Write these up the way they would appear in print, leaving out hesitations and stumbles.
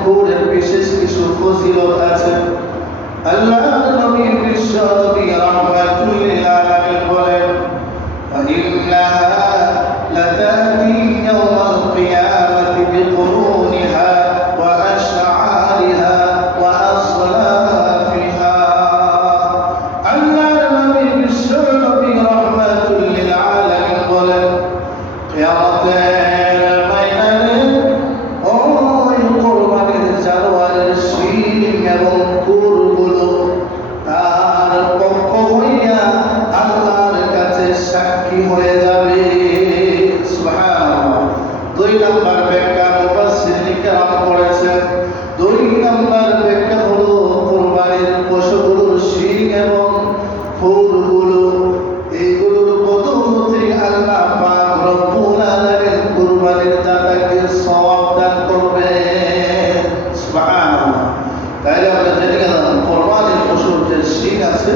খুরের বিশেষ কিছু ফজিলত আছে। আল্লাহর নবী বিশ্ব নবী রাহমাতুল লিল আলামিন বলেন, ইন্নাহা লাতাতি ইয়াওমাল কিয়ামাতি বিকুরুনিহা ওয়া আশআরিহা ওয়া আসলাফিহা। আল্লাহর নবী বিশ্ব নবী রাহমাতুল লিল আলামিন বলেন, কিয়ামতের ময়দানে ওই কুরবানির জানোয়ারের শিং এবং খুরগুলো তার পক্ষ হইয়া আল্লাহর কাছে সাক্ষী হয়ে যাবে। সুবহানাল্লাহ। 2 নম্বর ব্যাখ্যা মুফাসসিরিন কেরাম করেছেন। 2 নম্বর ব্যাখ্যা হলো কুরবানির পশুগুলোর শিং এবং খুরগুলো এইগুলোর বদৌলতে আল্লাহ পাক রব্বুল আলামিন কুরবানির দাতাকে সওয়াব দান করবেন। সুবহানাল্লাহ। তাইলে আমরা জেনে গেলাম কুরবানির পশুর যে শিং আছে,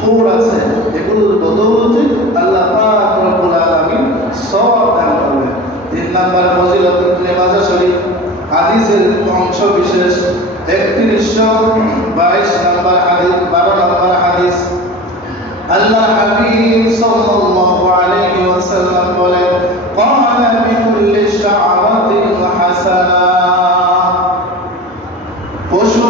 খুর আছে, এগুলোর বদৌলতে আল্লাহ পাক রব্বুল আলামিন সওয়াব দান করবেন। 3 নম্বর ফজিলত ইবনে মাজাহ শরীফ হাদিসের অংশ বিশেষ 3122 নম্বর হাদিস, 12 নম্বর হাদিস। আল্লাহ হাবিব সাল্লাল্লাহু আলাইহি ওয়াসাল্লাম বলেন, ক্বালা বিকুল্লি শা'রাতিন হাসানা। পশু